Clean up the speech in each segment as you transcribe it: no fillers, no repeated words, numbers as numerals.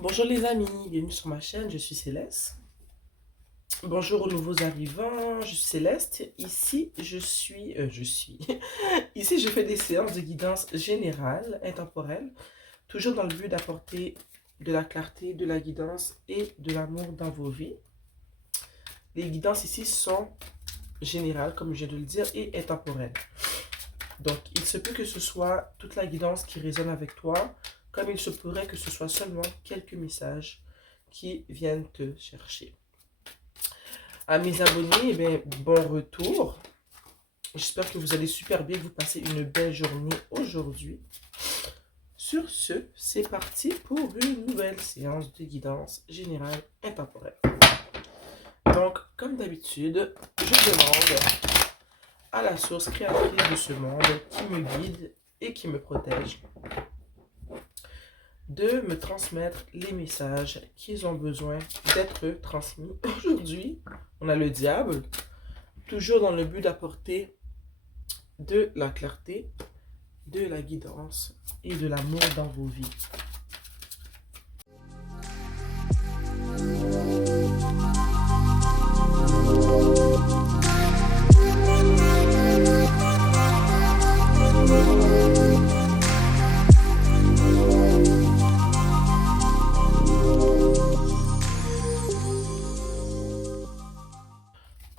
Bonjour les amis, bienvenue sur ma chaîne, je suis Céleste. Bonjour aux nouveaux arrivants, je suis Céleste. Ici, je fais des séances de guidance générale, intemporelle, toujours dans le but d'apporter de la clarté, de la guidance et de l'amour dans vos vies. Les guidances ici sont générales, comme je viens de le dire, et intemporelles. Donc, il se peut que ce soit toute la guidance qui résonne avec toi, comme il se pourrait que ce soit seulement quelques messages qui viennent te chercher. À mes abonnés, eh bien, bon retour. J'espère que vous allez super bien, que vous passez une belle journée aujourd'hui. Sur ce, c'est parti pour une nouvelle séance de guidance générale intemporelle. Donc, comme d'habitude, je demande à la source créatrice de ce monde qui me guide et qui me protège de me transmettre les messages qu'ils ont besoin d'être transmis. Aujourd'hui, on a le diable, toujours dans le but d'apporter de la clarté, de la guidance et de l'amour dans vos vies.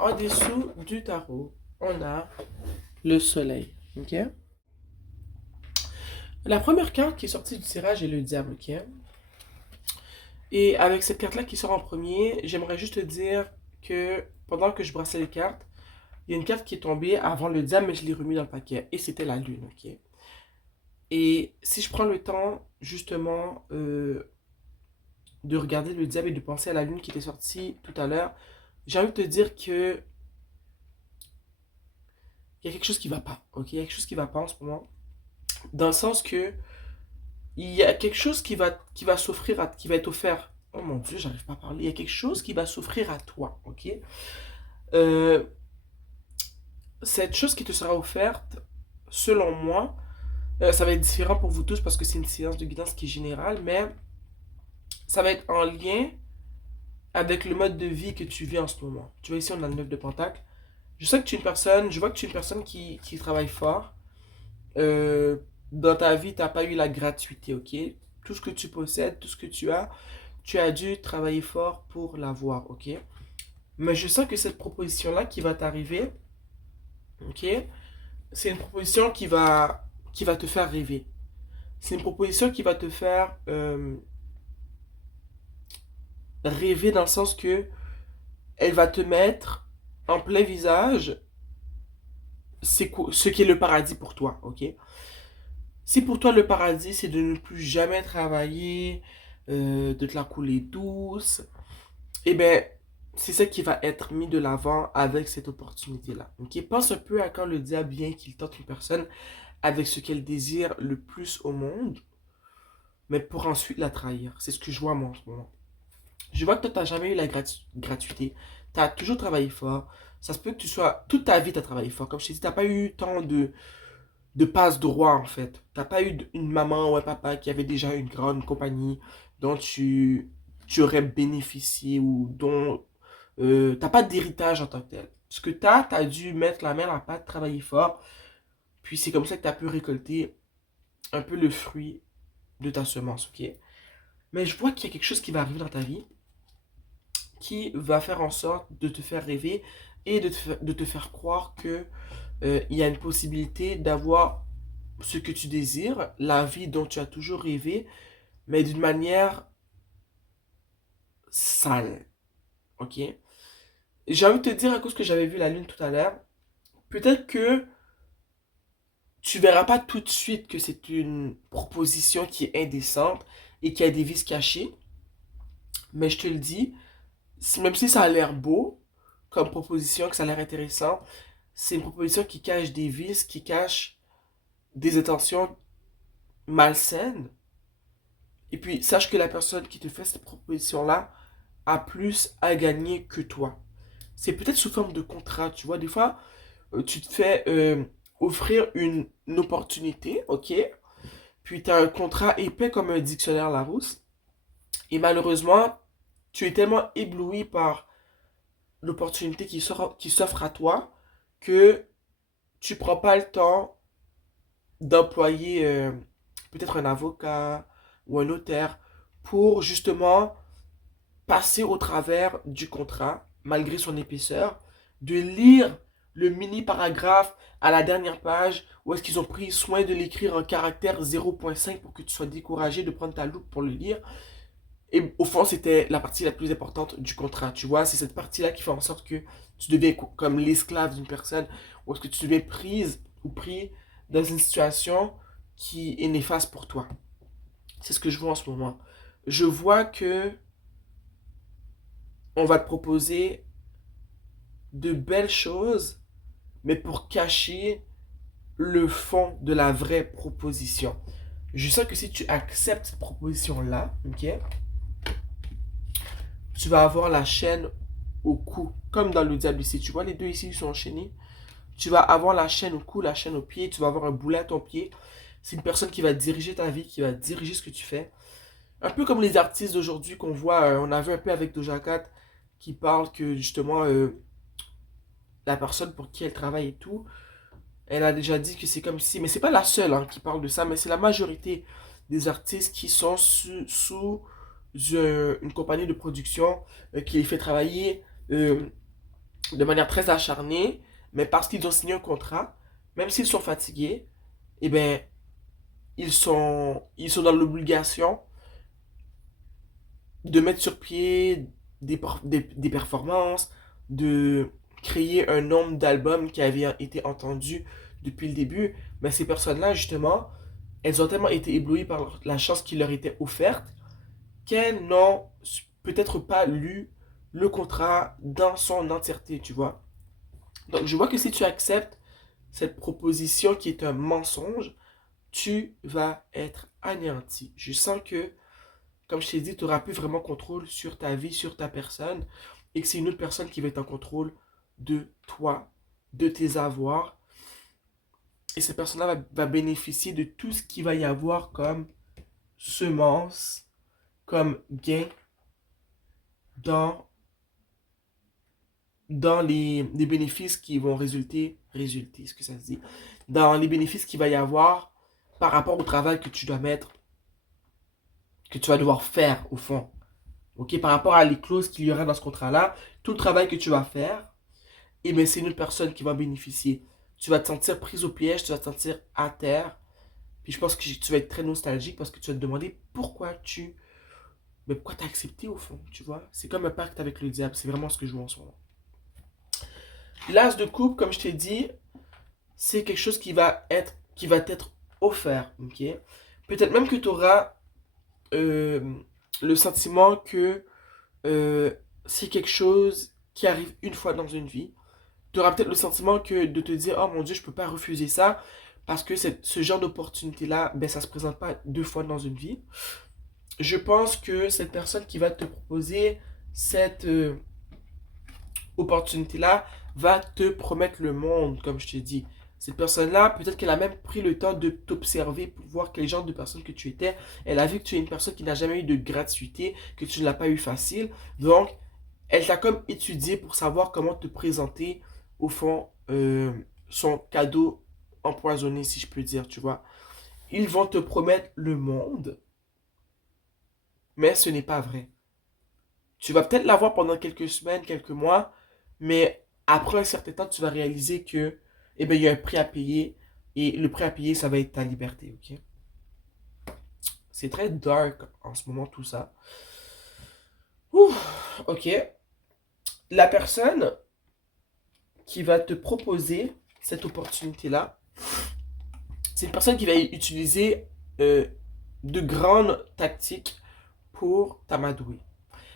En dessous du tarot, on a le soleil. Ok? La première carte qui est sortie du tirage est le diable. Ok? Et avec cette carte-là qui sort en premier, j'aimerais juste te dire que pendant que je brassais les cartes, il y a une carte qui est tombée avant le diable, mais je l'ai remis dans le paquet. Et c'était la lune. Ok? Et si je prends le temps, justement, de regarder le diable et de penser à la lune qui était sortie tout à l'heure, j'ai envie de te dire que il y a quelque chose qui va pas, ok? Il y a quelque chose qui va pas en ce moment. Dans le sens que il y a quelque chose qui va s'offrir, qui va être offert. Oh mon Dieu, j'arrive pas à parler. Il y a quelque chose qui va s'offrir à toi, ok? Euh, cette chose qui te sera offerte, selon moi, ça va être différent pour vous tous parce que c'est une séance de guidance qui est générale, mais ça va être en lien avec le mode de vie que tu vis en ce moment. Tu vois, ici, on a le 9 de Pentacle. Je sais que tu es une personne, je vois que tu es une personne qui travaille fort. Euh, dans ta vie, tu n'as pas eu la gratuité, ok? Tout ce que tu possèdes, tout ce que tu as dû travailler fort pour l'avoir, ok? Mais je sens que cette proposition-là qui va t'arriver, ok? C'est une proposition qui va te faire rêver. C'est une proposition qui va te faire rêver dans le sens que elle va te mettre en plein visage ce qui est le paradis pour toi, ok? Si pour toi le paradis c'est de ne plus jamais travailler, de te la couler douce, eh bien c'est ça qui va être mis de l'avant avec cette opportunité-là. Ok? Pense un peu à quand le diable vient qu'il tente une personne avec ce qu'elle désire le plus au monde, mais pour ensuite la trahir. C'est ce que je vois moi en ce moment. Je vois que toi, tu n'as jamais eu la gratuité. Tu as toujours travaillé fort. Ça se peut que tu sois. Toute ta vie, tu as travaillé fort. Comme je t'ai dit, tu n'as pas eu tant de passe-droit, en fait. Tu n'as pas eu une maman ou un papa qui avait déjà une grande compagnie dont tu aurais bénéficié ou dont. T'as pas d'héritage en tant que tel. Ce que tu as dû mettre la main à la pâte, travailler fort. Puis c'est comme ça que tu as pu récolter un peu le fruit de ta semence, ok? Mais je vois qu'il y a quelque chose qui va arriver dans ta vie qui va faire en sorte de te faire rêver et de te faire croire que il y a une possibilité d'avoir ce que tu désires, la vie dont tu as toujours rêvé, mais d'une manière sale. Ok? J'ai envie de te dire à cause que j'avais vu la lune tout à l'heure, peut-être que tu verras pas tout de suite que c'est une proposition qui est indécente et qui a des vices cachés, mais je te le dis, même si ça a l'air beau comme proposition, que ça a l'air intéressant, c'est une proposition qui cache des vices, qui cache des intentions malsaines. Et puis, sache que la personne qui te fait cette proposition-là a plus à gagner que toi. C'est peut-être sous forme de contrat, tu vois. Des fois, tu te fais offrir une opportunité, ok? Puis tu as un contrat épais comme un dictionnaire Larousse. Et malheureusement, tu es tellement ébloui par l'opportunité qui s'offre à toi que tu prends pas le temps d'employer peut-être un avocat ou un notaire pour justement passer au travers du contrat, malgré son épaisseur, de lire le mini paragraphe à la dernière page, où est-ce qu'ils ont pris soin de l'écrire en caractère 0.5 pour que tu sois découragé de prendre ta loupe pour le lire. Et au fond, c'était la partie la plus importante du contrat, tu vois. C'est cette partie-là qui fait en sorte que tu deviens comme l'esclave d'une personne, ou est-ce que tu deviens prise ou pris dans une situation qui est néfaste pour toi. C'est ce que je vois en ce moment. Je vois que on va te proposer de belles choses, mais pour cacher le fond de la vraie proposition. Je sens que si tu acceptes cette proposition-là, ok, tu vas avoir la chaîne au cou, comme dans le diable ici. Tu vois, les deux ici ils sont enchaînés. Tu vas avoir la chaîne au cou, la chaîne au pied, tu vas avoir un boulet à ton pied. C'est une personne qui va diriger ta vie, qui va diriger ce que tu fais. Un peu comme les artistes d'aujourd'hui qu'on voit, on a vu un peu avec Doja Cat, qui parle que justement la personne pour qui elle travaille et tout, elle a déjà dit que c'est comme si, mais c'est pas la seule hein, qui parle de ça, mais c'est la majorité des artistes qui sont sous une compagnie de production qui les fait travailler de manière très acharnée, mais parce qu'ils ont signé un contrat, même s'ils sont fatigués, eh ben ils sont dans l'obligation de mettre sur pied des performances, de créer un nombre d'albums qui avaient été entendus depuis le début. Mais ces personnes-là, justement, elles ont tellement été éblouies par la chance qui leur était offerte qu'elles n'ont peut-être pas lu le contrat dans son entièreté, tu vois. Donc je vois que si tu acceptes cette proposition qui est un mensonge, tu vas être anéanti. Je sens que comme je t'ai dit, tu n'auras plus vraiment contrôle sur ta vie, sur ta personne, et que c'est une autre personne qui va être en contrôle de toi, de tes avoirs. Et cette personne-là va bénéficier de tout ce qu'il va y avoir comme semence, comme gain dans, dans les bénéfices qui vont résulter, est-ce que ça se dit, dans les bénéfices qu'il va y avoir par rapport au travail que tu dois mettre, que tu vas devoir faire au fond. Ok, par rapport à les clauses qu'il y aura dans ce contrat-là, tout le travail que tu vas faire, et bien c'est une autre personne qui va bénéficier. Tu vas te sentir prise au piège, tu vas te sentir à terre. Puis je pense que tu vas être très nostalgique parce que tu vas te demander mais pourquoi t'as accepté au fond, tu vois. C'est comme un pacte avec le diable, c'est vraiment ce que je vois en ce moment. L'as de coupe, comme je t'ai dit, c'est quelque chose qui va t'être offert, ok. Peut-être même que tu auras le sentiment que c'est quelque chose qui arrive une fois dans une vie. Tu auras peut-être le sentiment que de te dire, oh mon Dieu, je peux pas refuser ça, parce que ce genre d'opportunité-là, ben, ça se présente pas deux fois dans une vie. Je pense que cette personne qui va te proposer cette opportunité-là va te promettre le monde, comme je te dis. Cette personne-là, peut-être qu'elle a même pris le temps de t'observer pour voir quel genre de personne que tu étais. Elle a vu que tu es une personne qui n'a jamais eu de gratuité, que tu ne l'as pas eu facile. Donc, elle t'a comme étudié pour savoir comment te présenter, au fond, son cadeau empoisonné, si je peux dire, tu vois. Ils vont te promettre le monde, mais ce n'est pas vrai. Tu vas peut-être l'avoir pendant quelques semaines, quelques mois, mais après un certain temps, tu vas réaliser que, eh ben, il y a un prix à payer, et le prix à payer, ça va être ta liberté, ok? C'est très dark en ce moment, tout ça. Ouh, ok. La personne qui va te proposer cette opportunité-là, c'est une personne qui va utiliser euh, de grandes tactiques pour t'amadouer.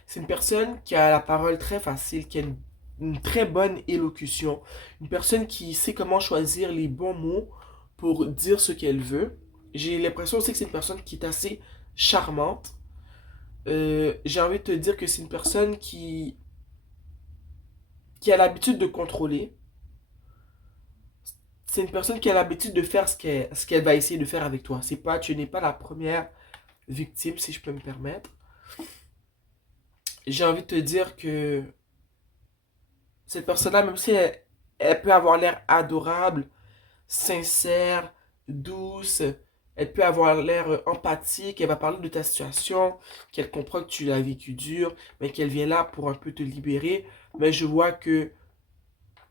C'est une personne qui a la parole très facile, qui a une très bonne élocution, une personne qui sait comment choisir les bons mots pour dire ce qu'elle veut. J'ai l'impression aussi que c'est une personne qui est assez charmante. J'ai envie de te dire que c'est une personne qui a l'habitude de contrôler. C'est une personne qui a l'habitude de faire ce qu'elle va essayer de faire avec toi. Tu n'es pas la première victime, si je peux me permettre. j'ai envie de te dire que cette personne-là, même si elle peut avoir l'air adorable, sincère, douce, elle peut avoir l'air empathique, elle va parler de ta situation, qu'elle comprend que tu l'as vécu dur, mais qu'elle vient là pour un peu te libérer. Mais je vois que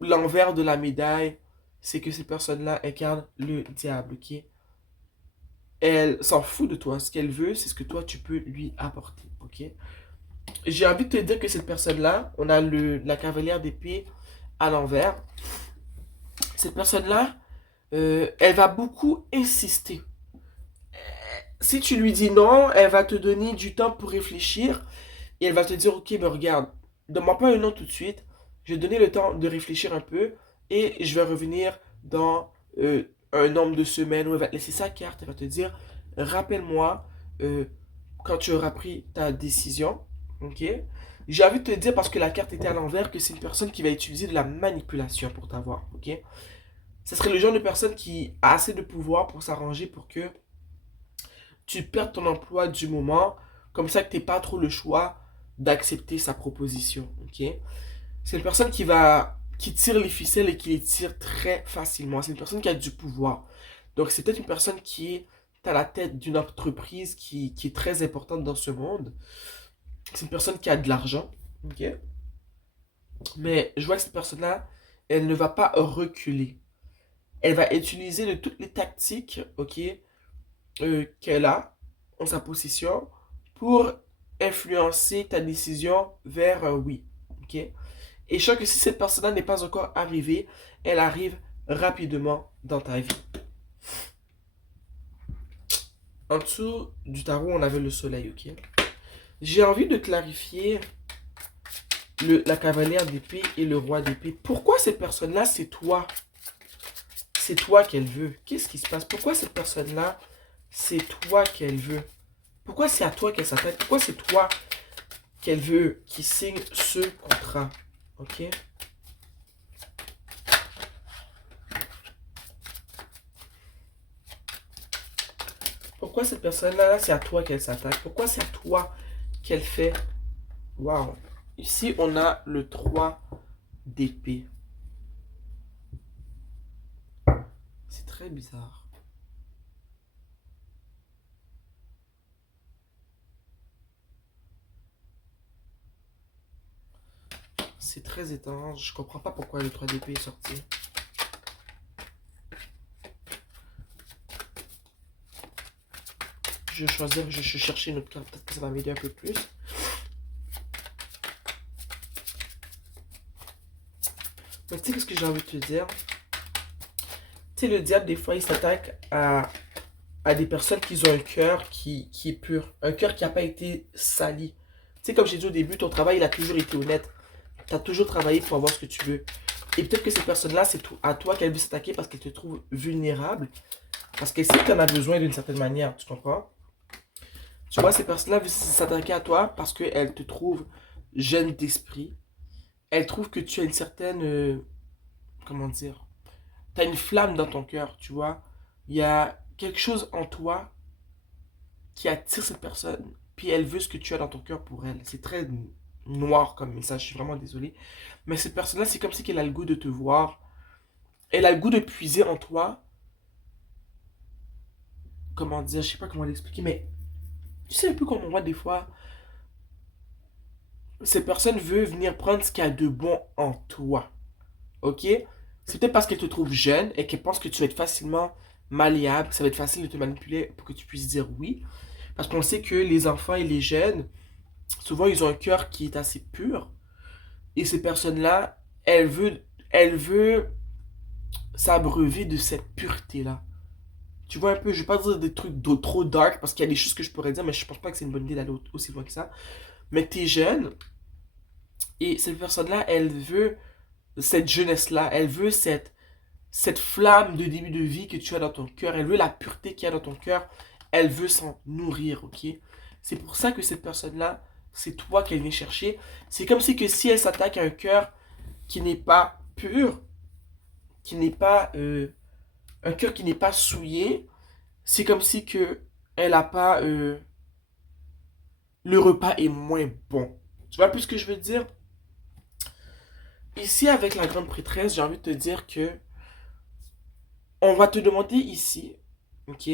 l'envers de la médaille, c'est que ces personnes-là incarnent le diable, ok? Elle s'en fout de toi. Ce qu'elle veut, c'est ce que toi, tu peux lui apporter, ok? J'ai envie de te dire que cette personne-là, on a la cavalière d'épée à l'envers. Cette personne-là, elle va beaucoup insister. Si tu lui dis non, elle va te donner du temps pour réfléchir et elle va te dire, ok, mais regarde, donne-moi pas un nom tout de suite, je vais te donner le temps de réfléchir un peu et je vais revenir dans un nombre de semaines où elle va te laisser sa carte, elle va te dire, rappelle-moi euh, quand tu auras pris ta décision, ok? J'ai envie de te dire, parce que la carte était à l'envers, que c'est une personne qui va utiliser de la manipulation pour t'avoir, ok? Ce serait le genre de personne qui a assez de pouvoir pour s'arranger pour que tu perds ton emploi du moment, comme ça que tu n'aies pas trop le choix d'accepter sa proposition, ok? C'est une personne qui tire les ficelles et qui les tire très facilement. C'est une personne qui a du pouvoir. Donc c'est peut-être une personne qui est à la tête d'une entreprise qui est très importante dans ce monde. C'est une personne qui a de l'argent, ok? Mais je vois que cette personne-là, elle ne va pas reculer. Elle va utiliser de toutes les tactiques, ok, qu'elle a en sa possession pour influencer ta décision vers un oui. Ok? Et je sens que si cette personne-là n'est pas encore arrivée, elle arrive rapidement dans ta vie. En dessous du tarot, on avait le soleil, ok? J'ai envie de clarifier la cavalière d'épée et le roi d'épée. Pourquoi cette personne-là, c'est toi? C'est toi qu'elle veut. Qu'est-ce qui se passe? Pourquoi cette personne-là, c'est toi qu'elle veut? Pourquoi c'est à toi qu'elle s'attaque? Pourquoi c'est toi qu'elle veut qu'il signe ce contrat? Ok? Pourquoi cette personne-là, c'est à toi qu'elle s'attaque? Pourquoi c'est à toi qu'elle fait? Waouh! Ici, on a le 3 d'épée. C'est très bizarre. C'est très étrange. Je comprends pas pourquoi le 3 d'épée est sorti. Je vais choisir, je vais chercher une autre carte. Peut-être que ça va m'aider un peu plus. Mais tu sais, qu'est-ce que j'ai envie de te dire? Tu sais, le diable, des fois, il s'attaque à des personnes qui ont un cœur qui est pur. Un cœur qui n'a pas été sali. Tu sais, comme j'ai dit au début, ton travail, il a toujours été honnête. Tu as toujours travaillé pour avoir ce que tu veux. Et peut-être que ces personnes-là, c'est à toi qu'elles veulent s'attaquer parce qu'elles te trouvent vulnérable. Parce qu'elles savent que tu en as besoin d'une certaine manière. Tu comprends? Tu vois, ces personnes-là veulent s'attaquer à toi parce qu'elles te trouvent jeune d'esprit. Elles trouvent que tu as une certaine... comment dire? Tu as une flamme dans ton cœur, tu vois? Il y a quelque chose en toi qui attire cette personne. Puis elle veut ce que tu as dans ton cœur pour elle. C'est très noir comme message, je suis vraiment désolé. Mais cette personne-là, c'est comme si elle a le goût de te voir. Elle a le goût de puiser en toi. Comment dire, je sais pas comment l'expliquer, mais tu sais un peu comme moi des fois, cette personne veut venir prendre ce qu'il y a de bon en toi. Ok? C'est peut-être parce qu'elle te trouve jeune et qu'elle pense que tu vas être facilement malléable, que ça va être facile de te manipuler pour que tu puisses dire oui. Parce qu'on sait que les enfants et les jeunes, souvent ils ont un cœur qui est assez pur. Et ces personnes-là, elle veut s'abreuver de cette pureté-là. Tu vois un peu, je vais pas dire des trucs trop dark parce qu'il y a des choses que je pourrais dire, mais je pense pas que c'est une bonne idée d'aller aussi loin que ça. Mais t'es jeune et cette personne-là, elle veut cette jeunesse-là, elle veut cette flamme de début de vie que tu as dans ton cœur, elle veut la pureté qu'il y a dans ton cœur, elle veut s'en nourrir, ok? C'est pour ça que cette personne-là, c'est toi qu'elle vient chercher. C'est comme si que si elle s'attaque à un cœur qui n'est pas pur, qui n'est pas un cœur qui n'est pas souillé, c'est comme si que elle a pas le repas est moins bon. Tu vois plus ce que je veux dire? Ici, avec la grande prêtresse, j'ai envie de te dire que on va te demander ici, ok,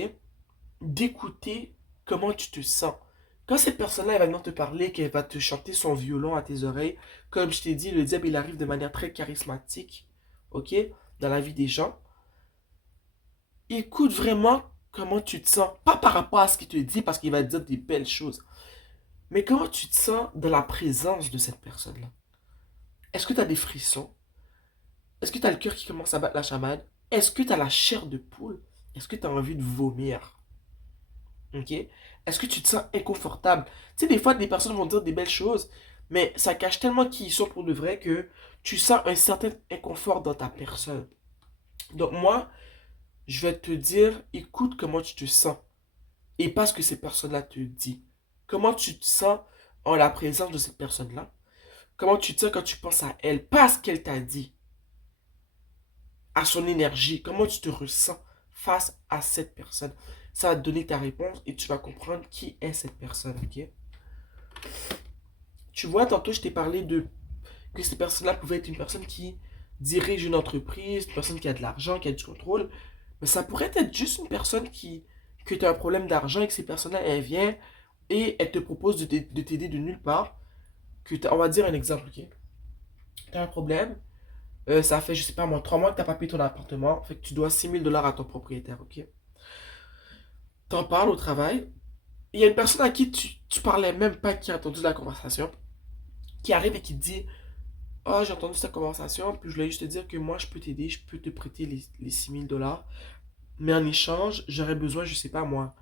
d'écouter comment tu te sens. Quand cette personne-là, elle va venir te parler, qu'elle va te chanter son violon à tes oreilles, comme je t'ai dit, le diable, il arrive de manière très charismatique, ok, dans la vie des gens. Écoute vraiment comment tu te sens. Pas par rapport à ce qu'il te dit, parce qu'il va te dire des belles choses. Mais comment tu te sens dans la présence de cette personne-là? Est-ce que tu as des frissons? Est-ce que tu as le cœur qui commence à battre la chamade? Est-ce que tu as la chair de poule? Est-ce que tu as envie de vomir? Ok? Est-ce que tu te sens inconfortable? Tu sais, des fois, des personnes vont dire des belles choses, mais ça cache tellement qui ils sont pour de vrai que tu sens un certain inconfort dans ta personne. Donc moi, je vais te dire, écoute comment tu te sens. Et pas ce que ces personnes-là te disent. Comment tu te sens en la présence de cette personne-là? Comment tu te sens quand tu penses à elle? Pas à ce qu'elle t'a dit. À son énergie. Comment tu te ressens face à cette personne? Ça va te donner ta réponse et tu vas comprendre qui est cette personne, ok? Tu vois, tantôt, je t'ai parlé de que cette personne-là pouvait être une personne qui dirige une entreprise, une personne qui a de l'argent, qui a du contrôle. Mais ça pourrait être juste une personne que tu as un problème d'argent et que cette personne-là, elle vient et elle te propose de t'aider de nulle part. On va dire un exemple, ok? Tu as un problème, ça fait, je sais pas moi, 3 mois que tu n'as pas payé ton appartement, fait que tu dois 6 000 $ à ton propriétaire, ok? T'en parles au travail, il y a une personne à qui tu parlais même pas, qui a entendu la conversation, qui arrive et qui te dit: oh, j'ai entendu cette conversation, puis je voulais juste te dire que moi, je peux t'aider, je peux te prêter les 6 000 $. Mais en échange, j'aurais besoin, je sais pas moi,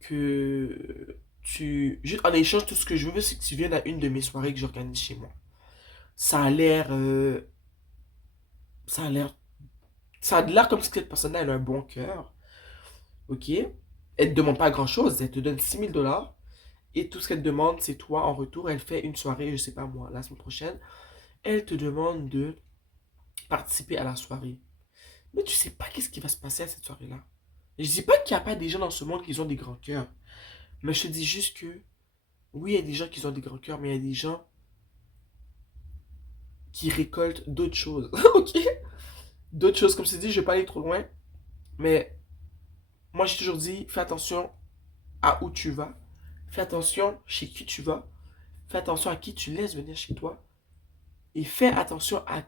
que tu. Juste en échange, tout ce que je veux, c'est que tu viennes à une de mes soirées que j'organise chez moi. Ça a l'air. Ça a l'air. Ça a l'air comme si cette personne-là, elle a un bon cœur. Ok? Elle te demande pas grand-chose, elle te donne 6 000 $. Et tout ce qu'elle te demande, c'est toi, en retour, elle fait une soirée, je sais pas moi, la semaine prochaine. Elle te demande de participer à la soirée. Mais tu sais pas qu'est-ce qui va se passer à cette soirée-là. Je dis pas qu'il n'y a pas des gens dans ce monde qui ont des grands cœurs. Mais je te dis juste que, oui, il y a des gens qui ont des grands cœurs, mais il y a des gens qui récoltent d'autres choses. Ok? D'autres choses, comme je te dis, je vais pas aller trop loin. Mais moi, j'ai toujours dit, fais attention à où tu vas. Fais attention chez qui tu vas. Fais attention à qui tu laisses venir chez toi. Et fais attention à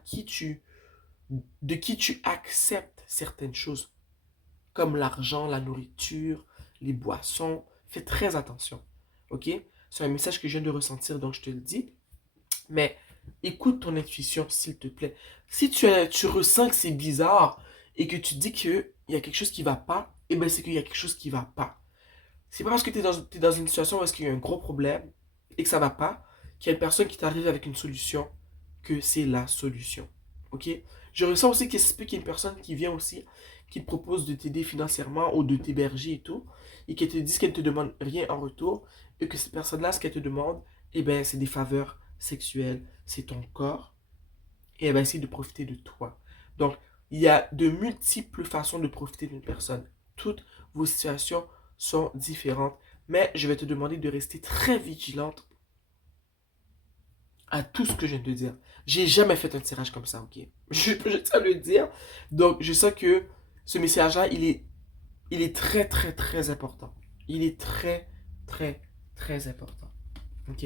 de qui tu acceptes certaines choses. Comme l'argent, la nourriture, les boissons. Fais très attention. Ok? C'est un message que je viens de ressentir, donc je te le dis. Mais écoute ton intuition, s'il te plaît. Si tu ressens que c'est bizarre et que tu dis qu'il y a quelque chose qui va pas, eh bien c'est qu'il y a quelque chose qui va pas. C'est pas parce que t'es dans une situation où est-ce qu'il y a un gros problème et que ça va pas, qu'il y a une personne qui t'arrive avec une solution, que c'est la solution. Ok? Je ressens aussi qu'il se peut qu'il y ait une personne qui vient aussi, qui te propose de t'aider financièrement ou de t'héberger et tout, et qu'elle te dise qu'elle ne te demande rien en retour, et que cette personne-là, ce qu'elle te demande, eh ben, c'est des faveurs sexuelles, c'est ton corps, et elle va essayer de profiter de toi. Donc, il y a de multiples façons de profiter d'une personne. Toutes vos situations sont différentes, mais je vais te demander de rester très vigilante à tout ce que je viens de te dire. J'ai jamais fait un tirage comme ça, ok? Je tiens à le dire. Donc, je sens que ce message-là, il est très, très, très important. Il est très, très, très important. Ok?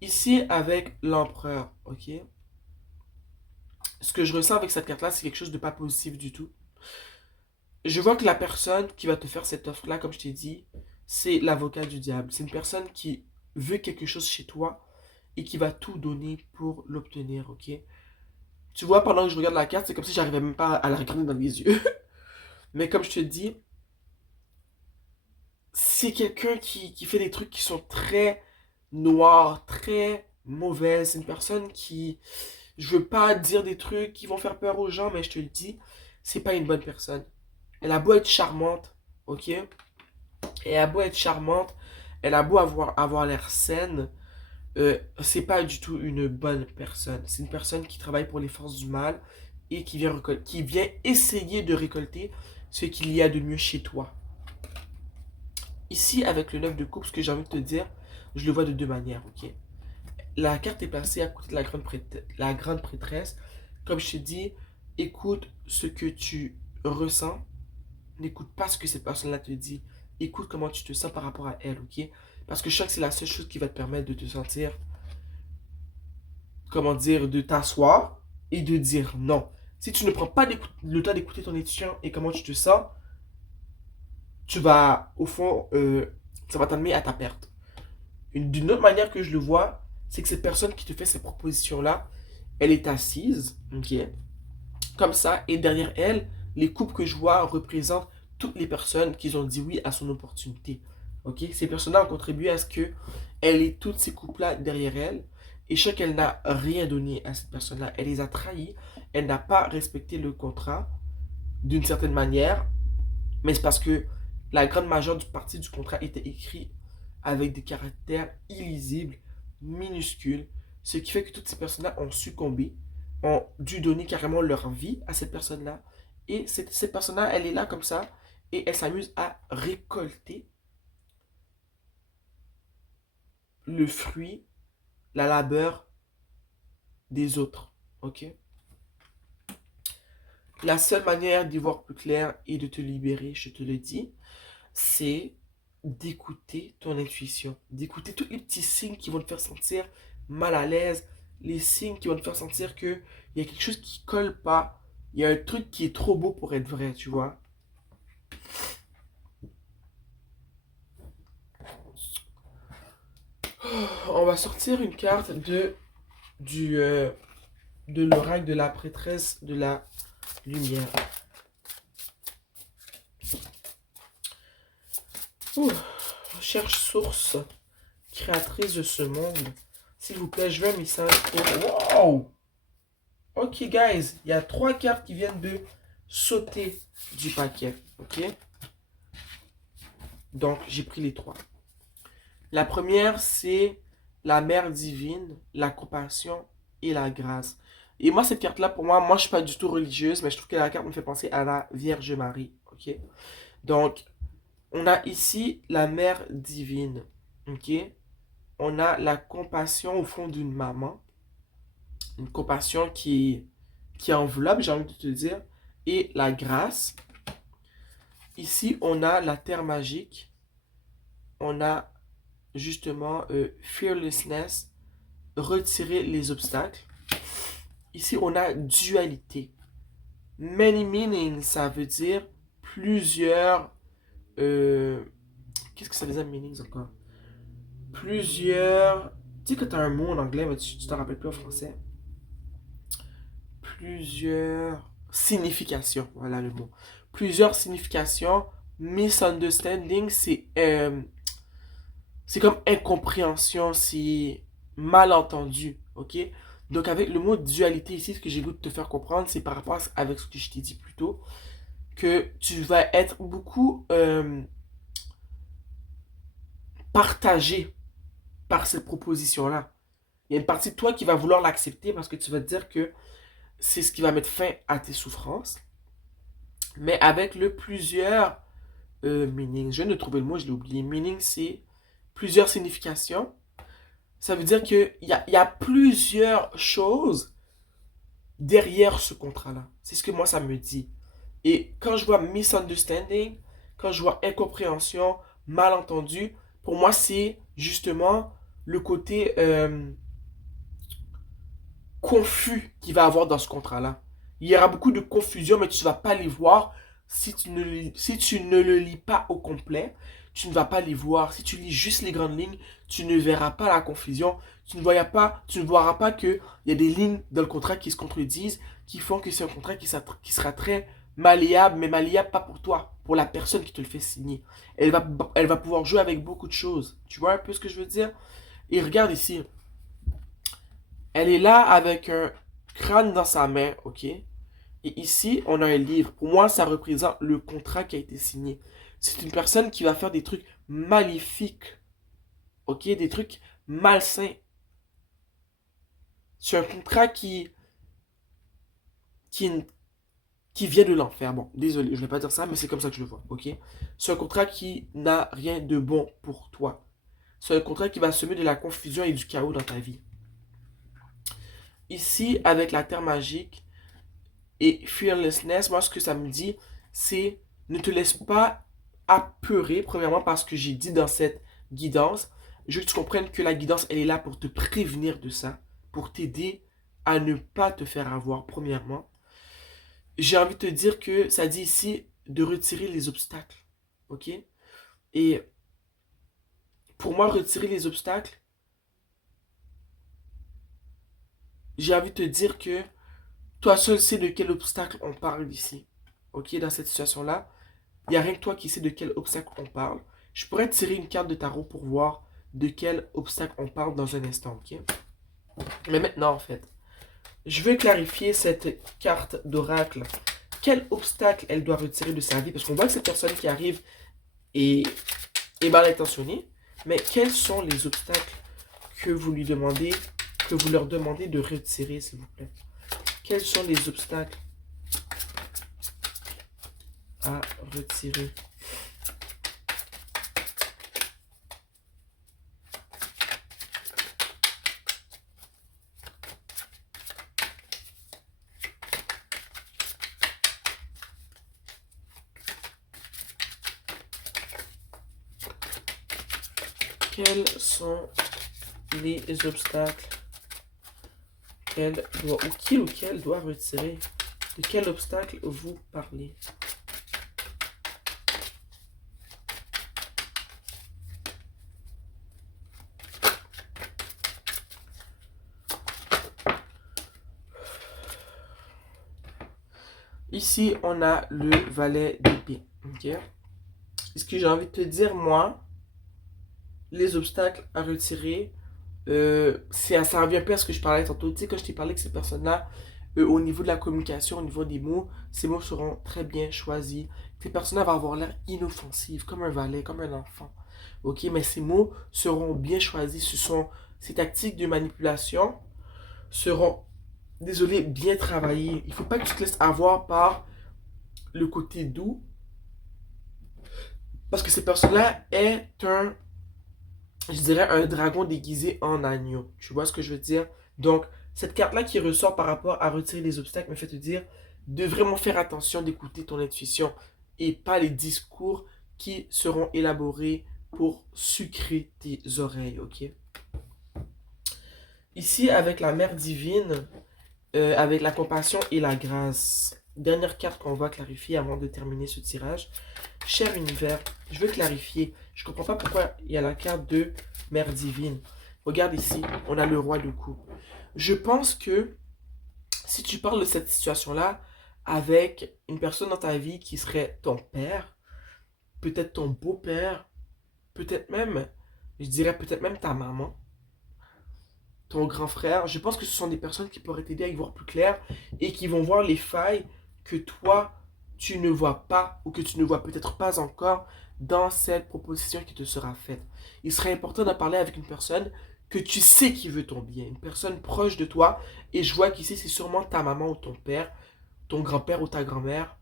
Ici, avec l'empereur, ok? Ce que je ressens avec cette carte-là, c'est quelque chose de pas positif du tout. Je vois que la personne qui va te faire cette offre-là, comme je t'ai dit, c'est l'avocat du diable. C'est une personne qui veut quelque chose chez toi et qui va tout donner pour l'obtenir, ok? Tu vois, pendant que je regarde la carte, c'est comme si j'arrivais même pas à la regarder dans les yeux. Mais comme je te dis, c'est quelqu'un qui fait des trucs qui sont très noirs, très mauvais. C'est une personne qui... Je veux pas dire des trucs qui vont faire peur aux gens, mais je te le dis, c'est pas une bonne personne. Elle a beau être charmante, ok? Et elle a beau être charmante, elle a beau avoir l'air saine, c'est pas du tout une bonne personne. C'est une personne qui travaille pour les forces du mal et qui vient essayer de récolter ce qu'il y a de mieux chez toi. Ici, avec le 9 de coupe, ce que j'ai envie de te dire, je le vois de deux manières, ok? la carte est placée à côté de la grande prêtresse. Comme je t'ai dit, écoute ce que tu ressens. N'écoute pas ce que cette personne-là te dit. Écoute comment tu te sens par rapport à elle, ok? Parce que je sens que c'est la seule chose qui va te permettre de te sentir, comment dire, de t'asseoir et de dire non. Si tu ne prends pas le temps d'écouter ton intuition et comment tu te sens, tu vas, au fond, ça va t'amener à ta perte. D'une autre manière que je le vois, c'est que cette personne qui te fait ces propositions-là, elle est assise, ok, comme ça, et derrière elle, les couples que je vois représentent toutes les personnes qui ont dit oui à son opportunité. Ok, ces personnes-là ont contribué à ce que elle ait toutes ces couples-là derrière elle, et je sais qu'elle n'a rien donné à cette personne-là. Elle les a trahis, elle n'a pas respecté le contrat d'une certaine manière, mais c'est parce que la grande majeure du partie du contrat était écrit avec des caractères illisibles, minuscules, ce qui fait que toutes ces personnes-là ont succombé, ont dû donner carrément leur vie à cette personne-là. Et cette personne-là, elle est là comme ça, et elle s'amuse à récolter le fruit, la labeur des autres. Ok? La seule manière d'y voir plus clair et de te libérer, je te le dis, c'est d'écouter ton intuition, d'écouter tous les petits signes qui vont te faire sentir mal à l'aise, les signes qui vont te faire sentir que il y a quelque chose qui colle pas, il y a un truc qui est trop beau pour être vrai, tu vois. On va sortir une carte du de l'oracle de la prêtresse de la lumière. Ouh. Cherche source créatrice de ce monde. S'il vous plaît, je veux un message pour... Wow! Ok, guys, il y a 3 cartes qui viennent de sauter du paquet. Ok? Donc, j'ai pris les 3. La première, c'est la mère divine, la compassion et la grâce. Et moi, cette carte-là, pour moi, je suis pas du tout religieuse, mais je trouve que la carte me fait penser à la Vierge Marie. Ok? Donc, on a ici la mère divine. Ok? On a la compassion au fond d'une maman. Une compassion qui enveloppe, j'ai envie de te dire. Et la grâce. Ici, on a la terre magique. On a justement fearlessness, retirer les obstacles. Ici, on a dualité. Many meanings, ça veut dire plusieurs... Qu'est-ce que ça veut dire, meanings encore? Plusieurs... Tu sais que tu as un mot en anglais, mais tu t'en rappelles plus en français. Plusieurs significations, voilà le mot. Plusieurs significations. Misunderstanding, c'est comme incompréhension, c'est malentendu, ok? Donc avec le mot dualité ici, ce que j'ai voulu te faire comprendre, c'est par rapport avec ce que je t'ai dit plus tôt, que tu vas être beaucoup partagé par cette proposition-là. Il y a une partie de toi qui va vouloir l'accepter parce que tu vas te dire que c'est ce qui va mettre fin à tes souffrances. Mais avec le plusieurs meanings, je viens de trouver le mot, je l'ai oublié. Meaning, c'est plusieurs significations. Ça veut dire qu'il y a plusieurs choses derrière ce contrat-là. C'est ce que moi, ça me dit. Et quand je vois misunderstanding, quand je vois incompréhension, malentendu, pour moi, c'est justement le côté confus qu'il va avoir dans ce contrat-là. Il y aura beaucoup de confusion, mais tu ne vas pas les voir si tu ne le lis pas au complet. Tu ne vas pas les voir. Si tu lis juste les grandes lignes, tu ne verras pas la confusion. Tu ne verras pas qu'il y a des lignes dans le contrat qui se contredisent, qui font que c'est un contrat qui sera très malléable, mais malléable pas pour toi, pour la personne qui te le fait signer. Elle va pouvoir jouer avec beaucoup de choses. Tu vois un peu ce que je veux dire? Et regarde ici. Elle est là avec un crâne dans sa main, ok? Et ici, on a un livre. Pour moi, ça représente le contrat qui a été signé. C'est une personne qui va faire des trucs maléfiques, ok? Des trucs malsains. C'est un contrat qui, qui vient de l'enfer. Bon, désolé, je ne vais pas dire ça, mais c'est comme ça que je le vois, ok? C'est un contrat qui n'a rien de bon pour toi. C'est un contrat qui va semer de la confusion et du chaos dans ta vie. ici, avec la terre magique et fearlessness, moi, ce que ça me dit, c'est ne te laisse pas apeurer, premièrement, parce que j'ai dit dans cette guidance. Je veux que tu comprennes que la guidance, elle est là pour te prévenir de ça, pour t'aider à ne pas te faire avoir, premièrement. J'ai envie de te dire que ça dit ici de retirer les obstacles. Ok? Et pour moi, retirer les obstacles, j'ai envie de te dire que toi seul sais de quel obstacle on parle ici. Ok? Dans cette situation-là, il n'y a rien que toi qui sais de quel obstacle on parle. Je pourrais tirer une carte de tarot pour voir de quel obstacle on parle dans un instant. Ok? Mais maintenant, en fait, je veux clarifier cette carte d'oracle. Quel obstacle elle doit retirer de sa vie? Parce qu'on voit que cette personne qui arrive est mal intentionnée. Mais quels sont les obstacles que vous lui demandez, que vous leur demandez de retirer, s'il vous plaît? Quels sont les obstacles à retirer? Quels sont les obstacles qu'elle doit, ou qu'il ou qu'elle doit retirer? De quel obstacle vous parlez? Ici, on a le valet d'épée. Ok? Ce que j'ai envie de te dire, moi, les obstacles à retirer, ça revient un peu à ce que je parlais tantôt. Tu sais, quand je t'ai parlé que ces personnes-là, au niveau de la communication, au niveau des mots, ces mots seront très bien choisis. Ces personnes-là vont avoir l'air inoffensives, comme un valet, comme un enfant. Ok, mais ces mots seront bien choisis. Ces tactiques de manipulation seront, désolé, bien travaillées. Il ne faut pas que tu te laisses avoir par le côté doux, parce que ces personnes-là est je dirais, un dragon déguisé en agneau. Tu vois ce que je veux dire? Donc, cette carte-là qui ressort par rapport à retirer les obstacles me fait te dire de vraiment faire attention d'écouter ton intuition et pas les discours qui seront élaborés pour sucrer tes oreilles, ok? Ici, avec la mère divine, avec la compassion et la grâce. Dernière carte qu'on va clarifier avant de terminer ce tirage. Cher univers, je veux clarifier. Je ne comprends pas pourquoi il y a la carte de mère divine. Regarde ici, on a le roi de coupe. Je pense que si tu parles de cette situation-là avec une personne dans ta vie qui serait ton père, peut-être ton beau-père, peut-être même, je dirais peut-être même ta maman, ton grand frère, je pense que ce sont des personnes qui pourraient t'aider à y voir plus clair et qui vont voir les failles que toi, tu ne vois pas ou que tu ne vois peut-être pas encore dans cette proposition qui te sera faite. Il serait important d'en parler avec une personne que tu sais qui veut ton bien, une personne proche de toi, et je vois qu'ici c'est sûrement ta maman ou ton père, ton grand-père ou ta grand-mère,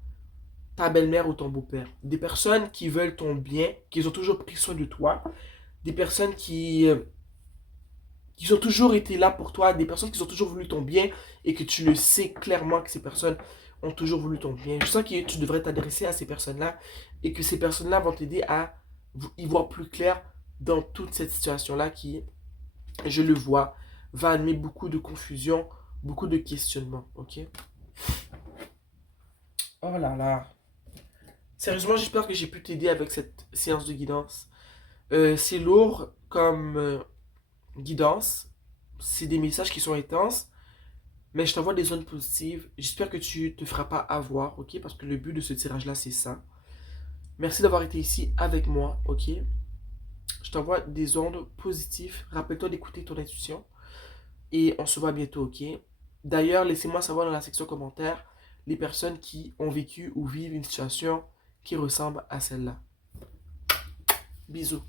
ta belle-mère ou ton beau-père. Des personnes qui veulent ton bien, qui ont toujours pris soin de toi, des personnes qui ont toujours été là pour toi, des personnes qui ont toujours voulu ton bien et que tu le sais clairement que ces personnes ont toujours voulu ton bien. Je sens que tu devrais t'adresser à ces personnes-là et que ces personnes-là vont t'aider à y voir plus clair dans toute cette situation-là qui, je le vois, va amener beaucoup de confusion, beaucoup de questionnements, ok? Oh là là. Sérieusement, j'espère que j'ai pu t'aider avec cette séance de guidance. C'est lourd comme guidance. C'est des messages qui sont intenses. Mais je t'envoie des zones positives. J'espère que tu te feras pas avoir, ok? Parce que le but de ce tirage-là, c'est ça. Merci d'avoir été ici avec moi, ok? Je t'envoie des ondes positives. Rappelle-toi d'écouter ton intuition. Et on se voit bientôt, ok? D'ailleurs, laissez-moi savoir dans la section commentaire les personnes qui ont vécu ou vivent une situation qui ressemble à celle-là. Bisous.